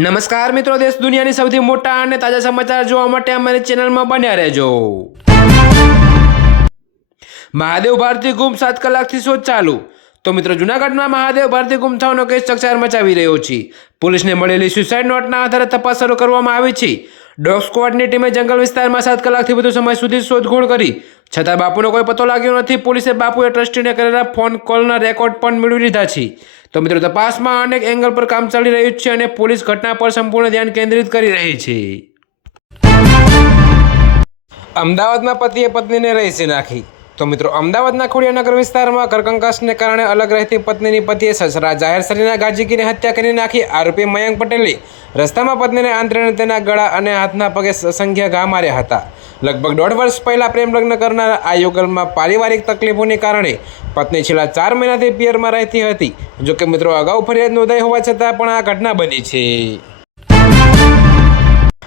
નમસ્કાર મિત્રો, દેશ દુનિયાની સૌથી મોટા અને તાજા સમાચાર જોવા માટે અમારી ચેનલમાં બન્યા રહેજો। મહાદેવ ભારતી ગુમ 7 કલાકથી શોધ ચાલુ। તો મિત્રો, જૂનાગઢમાં મહાદેવ ભારતી ગુમ થવાનો કેસ ચકચાર મચાવી રહ્યો છે। પોલીસને મળેલી સુસાઇડ નોટના આધારે તપાસ શરૂ કરવામાં આવી છે। ડોગ સ્ક્વોડની ટીમે જંગલ વિસ્તારમાં 7 કલાકથી વધુ સમય સુધી શોધખોળ કરી, છતાં બાપુનો કોઈ પતો લાગ્યો નથી। પોલીસે બાપુએ ટ્રસ્ટીને કરેલા ફોન કોલના રેકોર્ડ પણ મેળવી લીધા છે। તો મિત્રો, તપાસમાં અનેક એંગલ પર કામ ચાલી રહ્યું છે અને પોલીસ ઘટના પર સંપૂર્ણ ધ્યાન કેન્દ્રિત કરી રહી છે। અમદાવાદમાં પતિએ પત્નીને રહીશી નાખી। તો મિત્રો, અમદાવાદના ખોડિયાનગર વિસ્તારમાં ઘરકંકાસને કારણે અલગ રહેતી પત્નીની પતિએ સસરા જાહેર શરીરના ગાજીકીને હત્યા કરી નાખી। આરોપી મયંક પટેલે રસ્તામાં પત્નીને આંતરીને તેના ગળા અને હાથના પગે અસંખ્ય ઘા માર્યા હતા। લગભગ 1.5 વર્ષ પહેલા પ્રેમ લગ્ન કરનાર આ યુગલમાં પારિવારિક તકલીફોને કારણે પત્ની છેલ્લા 4 મહિનાથી પિયરમાં રહેતી હતી। જોકે મિત્રો, અગાઉ ફરિયાદ નોંધાઈ હોવા છતાં પણ આ ઘટના બની છે।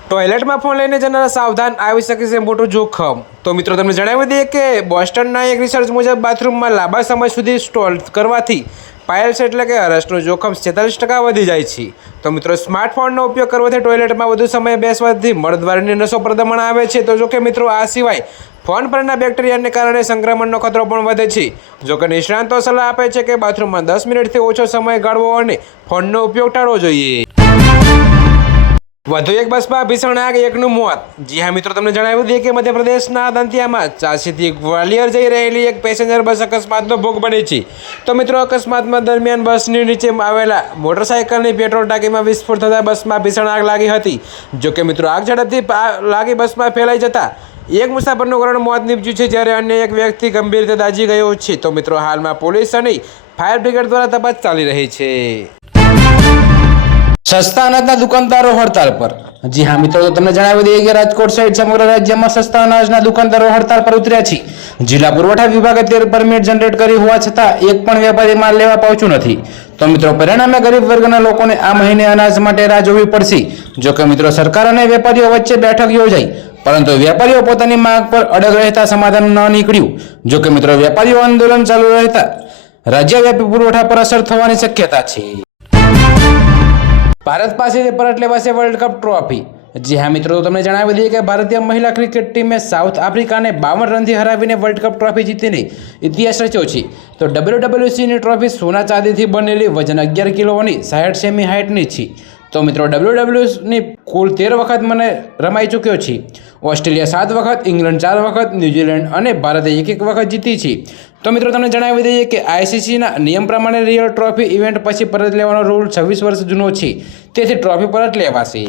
ટોયલેટમાં ફોન લઈને જનારા સાવધાન, આવી શકે છે મોટું જોખમ। તો મિત્રો, તમને જણાવી દઈએ કે બોસ્ટનના એક રિસર્ચ મુજબ બાથરૂમમાં લાંબા સમય સુધી સ્ટોલ કરવાથી પાયલ્સ એટલે કે હરસનું જોખમ 46% વધી જાય છે। તો મિત્રો, સ્માર્ટફોનનો ઉપયોગ કરવાથી ટોયલેટમાં વધુ સમય બેસવાથી મળદ્વારની નસો પ્રદમણ આવે છે। તો જોકે મિત્રો, આ સિવાય ફોન પરના બેક્ટેરિયાને કારણે સંક્રમણનો ખતરો પણ વધે છે। જોકે નિષ્ણાંતો સલાહ આપે છે કે બાથરૂમમાં 10 મિનિટથી ઓછો સમય ગાળવો અને ફોનનો ઉપયોગ ટાળવો જોઈએ। વધુ એક બસમાં ભીષણ આગ, એકનું મોત। જી હા મિત્રો, તમને જણાવી દઈએ કે મધ્યપ્રદેશના દંતિયામાં ઝાંસીથી ગ્વાલિયર જઈ રહેલી એક પેસેન્જર બસ અકસ્માતનો ભોગ બની છે। તો મિત્રો, અકસ્માતમાં દરમિયાન બસની નીચે આવેલા મોટરસાયકલની પેટ્રોલ ટાંકીમાં વિસ્ફોટ થતાં બસમાં ભીષણ આગ લાગી હતી। જોકે મિત્રો, આગ ઝડપથી લાગી બસમાં ફેલાઈ જતા એક મુસાફરનું કરુણ મોત નીપજ્યું છે, જ્યારે અન્ય એક વ્યક્તિ ગંભીર રીતે દાઝી ગયો છે। તો મિત્રો, હાલમાં પોલીસ અને ફાયર બ્રિગેડ દ્વારા તપાસ ચાલી રહી છે। સસ્તા અનાજના દુકાનદારો હડતાલ પર। જી હા મિત્રો, તમને જણાવી દઈએ કે રાજકોટ સહિત સમગ્ર રાજ્યમાં સસ્તા અનાજના દુકાનદારો હડતાલ પર ઉતર્યા છે। જિલ્લા પુરવઠા વિભાગે 13 પરમિટ જનરેટ કરી હોવા છતાં એક પણ વેપારી માલ લેવા પહોંચ્યું નથી। તો મિત્રો, પરિણામે ગરીબ વર્ગના લોકોને આ મહિને અનાજ માટે રાહ જોવી પડશે। જોકે મિત્રો, સરકાર અને વેપારીઓ વચ્ચે બેઠક યોજાઈ, પરંતુ વેપારીઓ પોતાની માંગ પર અડગ રહેતા સમાધાન ન નીકળ્યું। જોકે મિત્રો, વેપારીઓ આંદોલન ચાલુ રહેતા રાજ્યવ્યાપી પુરવઠા પર અસર થવાની શક્યતા છે। ભારત પાસેથી પરત લેવાશે વર્લ્ડ કપ ટ્રોફી। જી હા મિત્રો, તમને જણાવી દઈએ કે ભારતીય મહિલા ક્રિકેટ ટીમે સાઉથ આફ્રિકાને 52 રનથી હરાવીને વર્લ્ડ કપ ટ્રોફી જીતીને ઇતિહાસ રચ્યો છે। તો WWCની ટ્રોફી સોના ચાંદીથી બનેલી વજન 11 કિલોની 60 સેમી હાઇટની છે। તો મિત્રો, WWCની કુલ 13 વખત મને રમાઈ ચૂક્યો છે। ઓસ્ટ્રેલિયા 7 વખત, ઇંગ્લેન્ડ 4 વખત, ન્યૂઝીલેન્ડ અને ભારતે 1 વખત જીતી છે। તો મિત્રો, તમને જણાવી દઈએ કે ICCના નિયમ પ્રમાણે રિયલ ટ્રોફી ઇવેન્ટ પછી પરત લેવાનો રૂલ 26 વર્ષ જૂનો છે, તેથી ટ્રોફી પરત લેવાશે।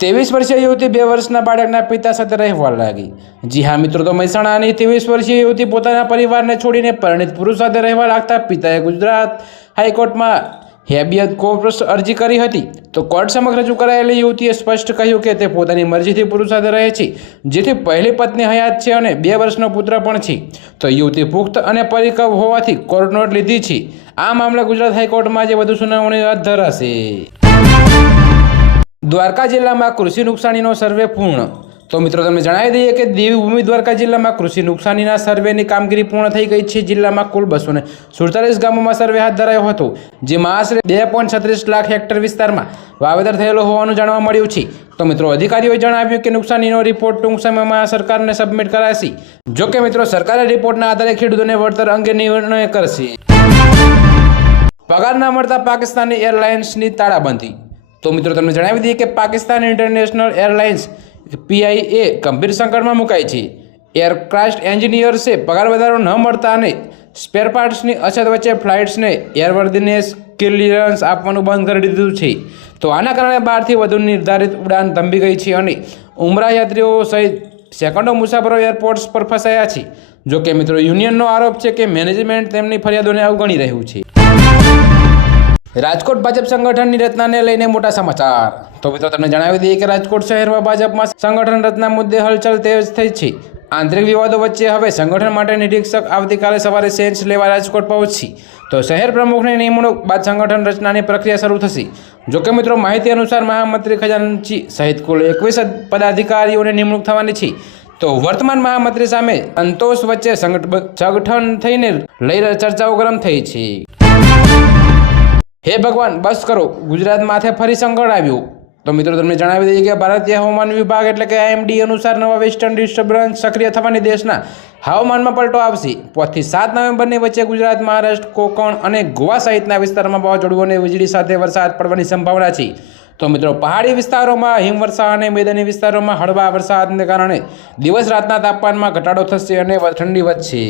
23 વર્ષીય યુવતી 2 વર્ષના બાળકના પિતા સાથે રહેવા લાગી। જી હા મિત્રો, તો મહેસાણાની 23 વર્ષીય યુવતી પોતાના પરિવારને છોડીને પરિણીત પુરુષ સાથે રહેવા લાગતા પિતાએ ગુજરાત હાઈકોર્ટમાં હેબિયસ કોર્પસ અરજી કરી હતી। તો કોર્ટ સમક્ષ રજૂ કરાયેલી યુવતીએ સ્પષ્ટ કહ્યું કે તે પોતાની મરજીથી પુરુષ સાથે રહે છે, જેથી પહેલી પત્ની હયાત છે અને 2 વર્ષનો પુત્ર પણ છે। તો યુવતી પુખ્ત અને પરિપક્વ હોવાથી કોર્ટ નોટ લીધી છે। આ મામલે ગુજરાત હાઈકોર્ટમાં આજે વધુ સુનાવણી હાથ ધરાશે। દ્વારકા જિલ્લામાં કૃષિ નુકસાનીનો સર્વે પૂર્ણ। તો મિત્રો, તમને જણાવી દઈએ કે દેવભૂમિ દ્વારકા જિલ્લામાં કૃષિ નુકસાનીના સર્વેની કામગીરી પૂર્ણ થઈ ગઈ છે। જિલ્લામાં કુલ 247 ગામોમાં સર્વે હાથ ધરાયો હતો, જેમાં આશરે 2.36 લાખ હેક્ટર વિસ્તારમાં વાવેતર થયેલો હોવાનું જાણવા મળ્યું છે। તો મિત્રો, અધિકારીઓએ જણાવ્યું કે નુકસાનીનો રિપોર્ટ ટૂંક સમયમાં સરકારને સબમિટ કરાશે। જોકે મિત્રો, સરકારે રિપોર્ટના આધારે ખેડૂતોને વળતર અંગે નિર્ણય કરશે। પગાર ન મળતા પાકિસ્તાની એરલાઇન્સની તાળાબંધી। તો મિત્રો, તમને જણાવી દઈએ કે પાકિસ્તાન ઇન્ટરનેશનલ એરલાઇન્સ PIA ગંભીર સંકટમાં મુકાઈ છે। એરક્રાફ્ટ એન્જિનિયર્સે પગાર વધારો ન મળતા અને સ્પેર પાર્ટ્સની અછત વચ્ચે ફ્લાઇટ્સને એરવર્ધીનેસ ક્લિયરન્સ આપવાનું બંધ કરી દીધું છે। તો આના કારણે 12થી વધુ નિર્ધારિત ઉડાન થંભી ગઈ છે અને ઉમરા યાત્રીઓ સહિત સેંકડો મુસાફરો એરપોર્ટ્સ પર ફસાયા છે। જોકે મિત્રો, યુનિયનનો આરોપ છે કે મેનેજમેન્ટ તેમની ફરિયાદોને અવગણી રહ્યું છે। રાજકોટ ભાજપ સંગઠનની રચનાને લઈને મોટા સમાચાર। તો મિત્રો, તમને જણાવી દઈએ કે રાજકોટ શહેરમાં ભાજપમાં સંગઠન રચના મુદ્દે હલચલ તેજ થઈ છે। આંતરિક વિવાદો વચ્ચે હવે સંગઠન માટે નિરીક્ષક આવતીકાલે સવારે સેન્સ લેવા રાજકોટ પહોંચશે। તો શહેર પ્રમુખની નિમણૂક બાદ સંગઠન રચનાની પ્રક્રિયા શરૂ થશે। જોકે મિત્રો, માહિતી અનુસાર મહામંત્રી ખજાનચી સહિત કુલ 21 પદાધિકારીઓની નિમણૂક થવાની છે। તો વર્તમાન મહામંત્રી સામે સંતોષ વચ્ચે સંગઠન થઈને લઈ ચર્ચાઓ ગરમ થઈ છે। હે ભગવાન બસ કરો, ગુજરાત માથે ફરી સંકટ આવ્યું। તો મિત્રો તમને જણાવી દઈએ કે ભારતીય હવામાન વિભાગ એટલે કે IMD અનુસાર નવા વેસ્ટર્ન ડિસ્ટર્બન્સ સક્રિય થવાની દેશના હવામાનમાં પલટો આવશે। 5 થી 7 નવેમ્બરની વચ્ચે ગુજરાત, મહારાષ્ટ્ર, કોકણ અને ગોવા સહિતના વિસ્તારોમાં વાવાઝોડું અને વીજળી સાથે વરસાદ પડવાની સંભાવના છે। તો મિત્રો પહાડી વિસ્તારોમાં હિમવર્ષા અને મેદાની વિસ્તારોમાં હળવા વરસાદને કારણે દિવસ રાતના તાપમાનમાં ઘટાડો થશે અને ઠંડી વધશે।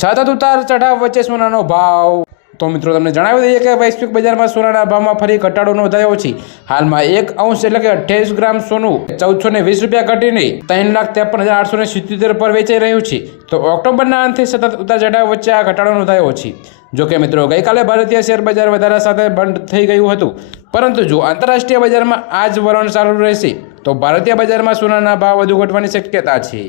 સતત ઉતાર ચઢાવ વચ્ચે સોનાનો ભાવ। તો મિત્રો તમને જણાવી દઈએ કે વૈશ્વિક બજારમાં સોનાના ભાવમાં ફરી ઘટાડો નોંધાયો છે। હાલમાં 1 અંશ એટલે કે 28 ગ્રામ સોનું 1420 રૂપિયા ઘટીને 3,53,877 પર વેચાઈ રહ્યું છે। તો ઓક્ટોબરના અંતે સતત ઉતાર ચઢાવ વચ્ચે આ ઘટાડો નોંધાયો છે। જોકે મિત્રો ગઈકાલે ભારતીય શેર બજાર વધારા સાથે બંધ થઈ ગયું હતું, પરંતુ જો આંતરરાષ્ટ્રીય બજારમાં આ જ વલણ ચાલુ રહેશે તો ભારતીય બજારમાં સોનાના ભાવ વધુ ઘટવાની શક્યતા છે।